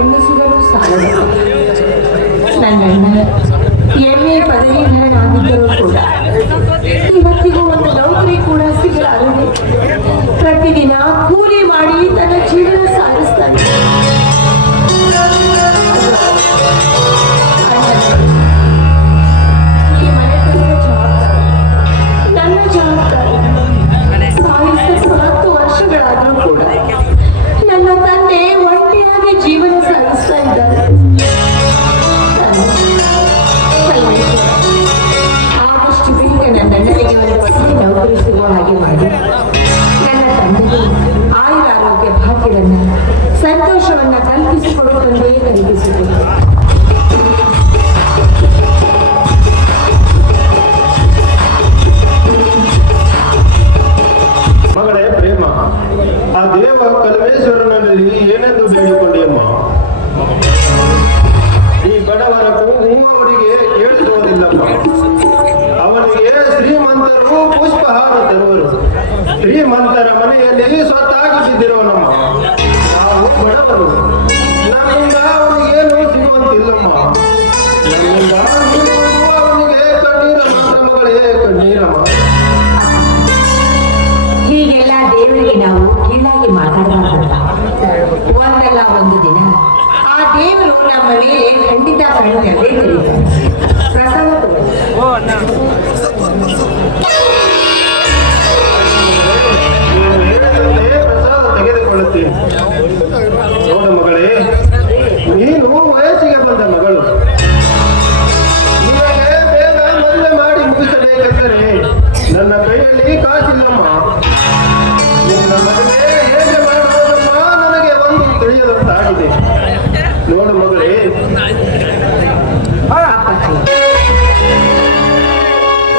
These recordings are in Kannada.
ಬಣ್ಣಿಸಿದರೂ ಸಾಲದು. ನನ್ನಣ್ಣ MA ಪದವೀಧರನಾಗಿದ್ದರೂ ಕೂಡ ಇವತ್ತಿಗೂ ಒಂದು ನೌಕರಿ ಕೂಡ ಸಿಗಲಾರದೆ ಪ್ರತಿದಿನ ಕೂಲಿ ಮಾಡಿ ತನ್ನ ಜೀವನ ಸಾಗಿಸ್ತಾನೆ. ಈ ಮನೆತನದ ಜವಾಬ್ದಾರಿ ನನ್ನ ಜವಾಬ್ದಾರಿ. 10 ವರ್ಷಗಳಾದರೂ ಕೂಡ ನನ್ನ ತಂದೆ ಒಂಟಿಯಾಗಿ ಜೀವನ ಸಾಗಿಸ್ತಾ ಇದ್ದಾರೆ. ಆದಷ್ಟು ಬೇಗ ನನ್ನಣ್ಣನಿಗೆ ಒಂದು ಒಳ್ಳೆಯ ನೌಕರಿ ಸಿಗುವ ಹಾಗೆ ಮಾಡಿ ನನ್ನ ತಂದೆಗೆ ಆಯುರಾರೋಗ್ಯ ಭಾಗ್ಯವನ್ನ ಸಂತೋಷವನ್ನ ಕಲ್ಪಿಸಿಕೊಡುತ್ತಂತೆಯೇ ಕಲ್ಪಿಸಿದೆ. ಮಗಳೇ ಪ್ರೇಮ, ಆ ದೇವ ಕಲ್ಮೇಶ್ವರನಲ್ಲಿ ಏನೆಂದು ಬೇಡಿಕೊಂಡೆಯಮ್ಮ? ಈ ಬಡವರ ಹೂವವರಿಗೆ ಕೇಳಿಸುವುದಿಲ್ಲಮ್ಮ. ಅವನಿಗೆ ಶ್ರೀಮಂತರು ಪುಷ್ಪಹಾರ ತರುವರು. ಶ್ರೀಮಂತರ ಮನೆಯಲ್ಲಿ ಸ್ವತ್ತಾಗಿ ಬಿದ್ದಿರೋನಮ್ಮ. ನಾವು ಬಡವರು, ನಮ್ಮಿಂದ ಅವನಿಗೇನು ಸಿಗುವಂತಿಲ್ಲಮ್ಮ. ನಮ್ಮಿಂದ ಅವನಿಗೆ ಕಣ್ಣೀರ ಮಾತ್ರ ಮಗಳೇ, ಕಣ್ಣೀರಮ್ಮ. ಹೀಗೆಲ್ಲ ದೇವರಿಗೆ ನಾವು ಕೀಳಾಗಿ ಮಾತಾಡಬಾರದಲ್ಲ. ಒಂದಲ್ಲ ಒಂದು ದಿನ ಆ ದೇವರು ನಮ್ಮ ಮೇಲೆ ಖಂಡಿತ ಕಣ್ಣಲ್ಲೇ ತೆರೀತಾರೆ. ಪ್ರಸಾದ ಪ್ರಸಾದ ತೆಗೆದುಕೊಳ್ಳುತ್ತೇನೆ. ನೋಡು ಮಗಳೇ, ನೀನು ವಯಸ್ಸಿಗೆ ಬಂದ ಮಗಳು. ನಿನಗೆ ಬೇಗ ಮದುವೆ ಮಾಡಿ ಮುಗಿಸಬೇಕೆಂದರೆ ನನ್ನ ಕೈಯಲ್ಲಿ ಕಾಸಿಲ್ಲಮ್ಮ. ನಿನ್ನ ಮದುವೆ ಹೇಗೆ ಮಾಡುವುದಮ್ಮ ನನಗೆ ಒಂದು ತಿಳಿಯದಂತಾಗಿದೆ. ನೋಡು ಮಗಳೇ,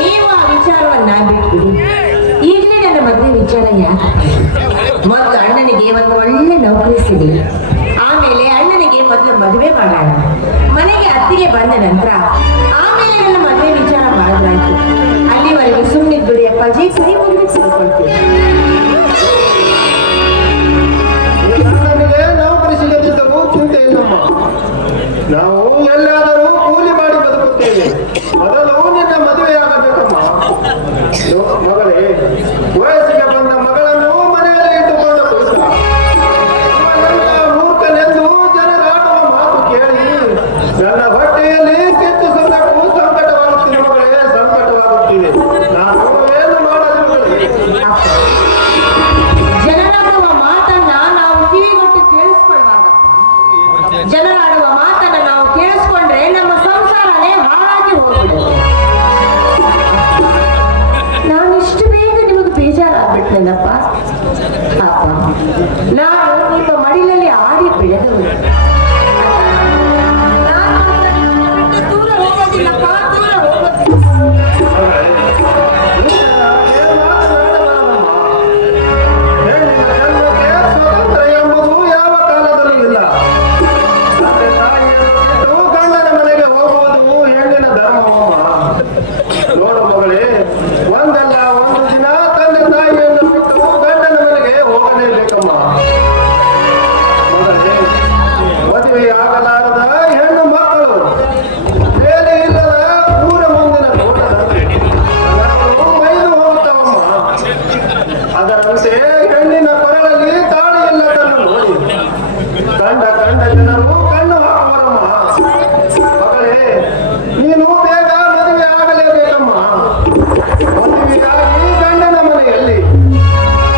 ನೀವು ಆ ವಿಚಾರವನ್ನ ಬಿಟ್ಬಿಡಿ. ಈಗಲೇ ನನ್ನ ಮದುವೆ ವಿಚಾರ ಯಾಕೆ? ಮೊದಲು ಅಣ್ಣನಿಗೆ ಒಂದು ಒಳ್ಳೆ ನೌಕರಿ ಸಿಗಲಿ, ಆಮೇಲೆ ಅಣ್ಣನಿಗೆ ಮೊದಲು ಮದುವೆ ಮಾಡೋಣ. ಮನೆಗೆ ಅತ್ತಿಗೆ ಬಂದ ನಂತರ ಆಮೇಲೆ ನನ್ನ ಮದುವೆ ವಿಚಾರ ಮಾಡಲಾಯ್ತು. ಅಲ್ಲಿವರೆಗೂ ಸುಮ್ಮನಿದ್ಬಿಡಿ ಅಪ್ಪಾಜಿ, ಸರಿ ಮುಂದೆ ತಿಳ್ಕೊಳ್ತೀನಿ. ನನಗೆ ನೌಕರಿ ಸಿಗದಿದ್ದರೂ ಚಿಂತೆ ಇಲ್ಲಮ್ಮ. ನಾವು ಎಲ್ಲಾದರೂ ಕೂಲಿ ಮಾಡಿ ಬದುಕುತ್ತೇವೆ. ಮೊದಲು ನಿನ್ನ ಮದುವೆಯಾಗಬೇಕಮ್ಮ. ಮಗಳೇ, ವಯಸ್ಸಿಗೆ ಬಂದ ಮಗಳನ್ನು ಮನೆಯಲ್ಲಿ ಇಟ್ಟುಕೊಂಡು ಮೂರ್ಖನೆಂದು ಜನರಾಡುವ ಮಾತು ಕೇಳಿ ನನ್ನ ಹೊಟ್ಟೆಯಲ್ಲಿ ಕಿತ್ತು ಸುತ್ತಕ್ಕೂ ಸಂಕಟವಾಗುತ್ತಿದೆ ಮಗಳೇ, ಸಂಕಟವಾಗುತ್ತಿದೆ. ನಾನು ಏನು ಮಾಡಲು? ಜನರಾಡುವ ಮಾತನ್ನ ನಾವು ಕಿವಿಗೊಟ್ಟು ಕೇಳಿಸ್ಕೊಳ್ಬಾರ್ದಪ್ಪ. ಜನರಾಡುವ ಮಾತನ್ನ ನಾವು ಕೇಳಿಸ್ಕೊಂಡ್ರೆ ನಮ್ಮ ಸಂಸಾರನೇ ಹಾಳಾಗಿ ಹೋಗ್ಬಿಡುತ್ತೆ. ನಾನು ಇಷ್ಟು ಬೇಗ ನಿಮಗೆ ಬೇಜಾರಾಗ್ಬಿಟ್ನಲ್ಲಪ್ಪ. ಅಪ್ಪ, ನಾನು ನಿಮ್ಮ ಮಡಿಲಲ್ಲಿ ಆಡಿ ಬೆಳೆದವಳು. ದೂರ ಹೋಗೋದಿಲ್ಲಪ್ಪ, ದೂರ ಹೋಗೋದಿಲ್ಲ. ನೋಡು ಮಗಳೇ, ಒಂದಲ್ಲ ಒಂದು ದಿನ ತಂದೆ ತಾಯಿಯನ್ನು ಬಿಟ್ಟು ಗಂಡನ ಮನೆಗೆ ಹೋಗಲೇಬೇಕಮ್ಮ. ಮಗಳೇ, ಮದುವೆ ಆಗಲಾರದ ಹೆಣ್ಣು ಮಕ್ಕಳು ಬೇರೆ ಇಲ್ಲದ ಊರ ಮುಂದಿನ ತೋಟದಂತೆ ಮೈದು ಹೋಗುತ್ತವಮ್ಮ. ಅದರಂತೆ ಹೆಣ್ಣಿನ ಕೊರಳಲ್ಲಿ ತಾಳಿ ಇಲ್ಲದನ್ನು ನೋಡಿ ಕಂಡ ಜನರು ಕಣ್ಣು ಹಾಕುವರಮ್ಮ. ಮಗಳೇ, ನೀನು ಬೇಗ ಮದುವೆ ಆಗಲೇಬೇಕಮ್ಮ. ಮದುವೆಯಾಗಿ ಗಂಡನ ಮನೆಯಲ್ಲಿ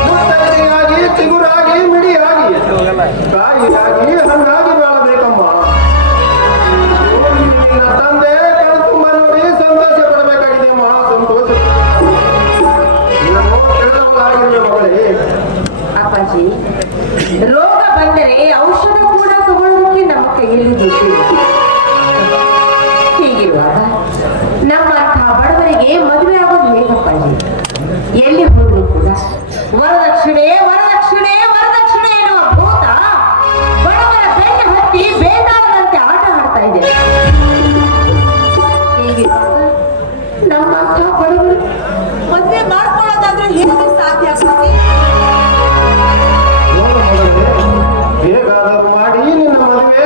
ಮುತ್ತೈದೆಯಾಗಿ, ಚಿಗುರಾಗಿ, ಮಿಡಿಯಾಗಿ, ಕಾಯಿಯಾಗಿ, ಹಣ್ಣಾಗಿ ಬಾಳಬೇಕಮ್ಮ. ನಿನ್ನ ತಂದೆ ಕಣ್ತುಂಬ ನೋಡಿ ಸಂತೋಷ ಪಡಬೇಕಾಗಿದೆಯಮ್ಮ. ಸಂತೋಷ ತಿಳಿದವಳಾಗಿರುವೆ ಮಗಳೇ. ಅಪ್ಪಾಜಿ, ರೋಗ ಬಂದರೆ ಔಷಧ ಕೂಡ ತಗೊಳ್ಳೋದಕ್ಕೆ ನಮ್ಮ ಕೈಯಲ್ಲಿ ದುಡ್ಡಿಲ್ಲ. ಹೀಗಿರುವಾಗ ನಮ್ಮಂತಹ ಬಡವರಿಗೆ ಮದುವೆ ಆಗೋದು ಹೇಗಪ್ಪಾಜಿ? ಎಲ್ಲಿ ಹೋದ್ರು ಕೂಡ ವರದಕ್ಷಿಣೆ ವರದಕ್ಷಿಣೆ ವರದಕ್ಷಿಣೆ ಎನ್ನುವ ಭೂತ ಬಡವರ ಬೆನ್ನ ಹತ್ತಿ ಬೇತಾಳದಂತೆ ಆಟ ಆಡ್ತಾ ಇದೆ. ಹೀಗಿರುವಾಗ ನಮ್ಮಂತಹ ಬಡವರು ಮದುವೆ ಮಾಡ್ಕೊಳ್ಳೋದಾದ್ರೆ ಹೇಗೆ ಸಾಧ್ಯ ಆಗ್ತದೆ? ಹೇಗಾದರೂ ಮಾಡಿ ನಿನ್ನ ಮದುವೆ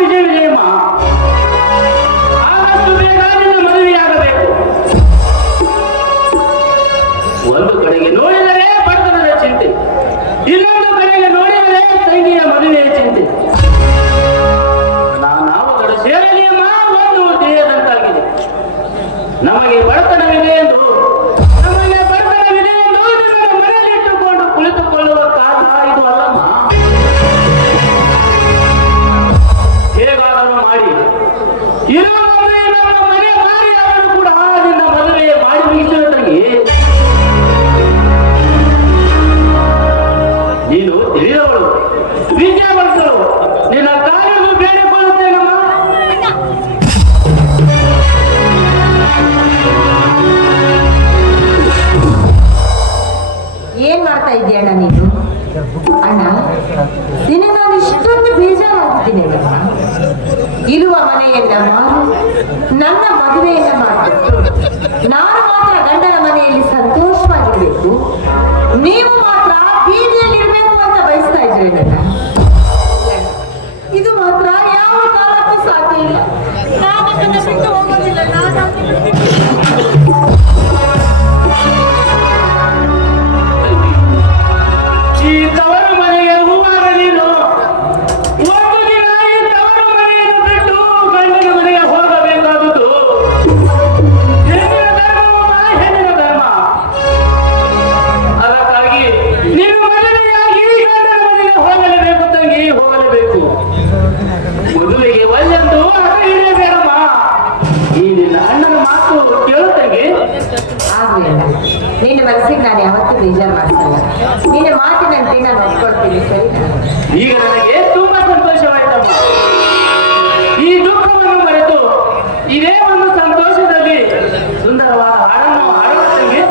ನಿಜ ವಿಜಯಮ್ಮ. ಆದಷ್ಟು ಬೇಗ ನಿನ್ನ ಮದುವೆಯಾಗಬೇಕು. ಒಂದು ಕಡೆಗೆ ನೋಡಿದರೆ ಬಡತನದ ಚಿಂತೆ, ಇನ್ನೊಂದು ಕಡೆಗೆ ನೋಡಿದರೆ ತಂಗಿಯ ಮದುವೆಯ ಚಿಂತೆ. ನಾವು ದೊಡ್ಡ ಸೇರಲಿಯಮ್ಮ ಒಂದು ದೇಹದಂತಾಗಿದೆ. ನಮಗೆ ಬಡತನವಿದೆ ಎಂದು ನಿನ್ನನ್ನು ಮನೆಯಲ್ಲಿಟ್ಟುಕೊಂಡು ಕುಳಿತುಕೊಳ್ಳುವ ಕಾಲ ಇದು ಅಲ್ಲಮ್ಮ. ಹೇಗಾದರೂ ಮಾಡಿ ಇನ್ನೊಂದು ನಮ್ಮ ಮನೆ ಮಾರಿಯಾದರೂ ಕೂಡ ನಿನ್ನ ಮದುವೆ ಮಾಡಿ ಮುಗಿಸಿದ ತಂಗಿ. ನೀನು ತಿಳಿದವಳು, ವಿದ್ಯಾವಂತಳು, ನಿನ್ನ ಕಾರ್ಯವು ಬೇಡಿಕೊಳ್ಳುತ್ತೇನಮ್ಮ. ಏನ್ ಮಾಡ್ತಾ ಇದೀಯ ಅಣ್ಣ ನೀನು? ಅಣ್ಣ ನಿನ್ನ ನಾನು ಇಷ್ಟೊಂದು ಬೇಜಾರಾಗಿದ್ದೀನಿ ಅಣ್ಣ. ಇರುವ ಮನೆಯನ್ನ ಮಾರು ನನ್ನ ಮದುವೆಯನ್ನ ಮಾಡಬೇಕು. ನಾನು ಮಾತ್ರ ಗಂಡನ ಮನೆಯಲ್ಲಿ ಸಂತೋಷವಾಗಿರ್ಬೇಕು, ನೀವು ಮಾತ್ರ ಬೀದಿಯಲ್ಲಿರ್ಬೇಕು ಅಂತ ಬಯಸ್ತಾ ಇದ್ರಿ ನನ್ನ. ಇದು ಮಾತ್ರ ಯಾವ ಕಾಲಕ್ಕೂ ಸಾಧ್ಯ ಇಲ್ಲ. ನಾನು ಅದನ್ನ ಬಿಟ್ಟು ಹೋಗೋದಿಲ್ಲ. ಈ ತವರು ಮನೆಗೆ ಹೂವಾರ ನೀನು ಒಂದು ದಿನ ಈ ತವರು ಮನೆಯನ್ನು ಬಿಟ್ಟು ಗಂಡನ ಮನೆಗೆ ಹೋಗಬೇಕಾದುದು ಹೆಣ್ಣಿನ ಧರ್ಮವಮ್ಮ, ಹೆಣ್ಣಿನ ಧರ್ಮ. ಅದಕ್ಕಾಗಿ ನೀನು ಮದುವೆಯಾಗಿ ಗಂಡನ ಮನೆಗೆ ಹೋಗಲೇಬೇಕು ತಂಗಿ, ಹೋಗಲೇಬೇಕು. ಮದುವೆಗೆ ಒಳ್ಳೆಂದು ಹಠ ಹಿಡಿಯಬೇಡಮ್ಮ. ಈ ನಿನ್ನ ಅಣ್ಣನ ಮಾತು ಕೇಳು ತಂಗಿ. ಆಗ್ಲಿ ಅಣ್ಣ, ನಿನ್ನ ಮನಸ್ಸಿಗೆ ನಾನು ಯಾವತ್ತೂ ಬೇಜಾರು ಮಾಡ್ತಲ್ಲ. ನಿನ್ನ ಮಾತಿನಂತೆ ನಾನು ಒಪ್ಕೊಳ್ತೀನಿ, ಸರಿ? ಈಗ ನನಗೆ ತುಂಬಾ ಸಂತೋಷವಾಯ್ತಮ್ಮ. ಈ ದುಃಖವನ್ನು ಮರೆತು ಇದೇ ಒಂದು ಸಂತೋಷದಲ್ಲಿ ಸುಂದರವಾದ ಹಾಡನ್ನು ಹಾಡುವ ತಂಗಿ.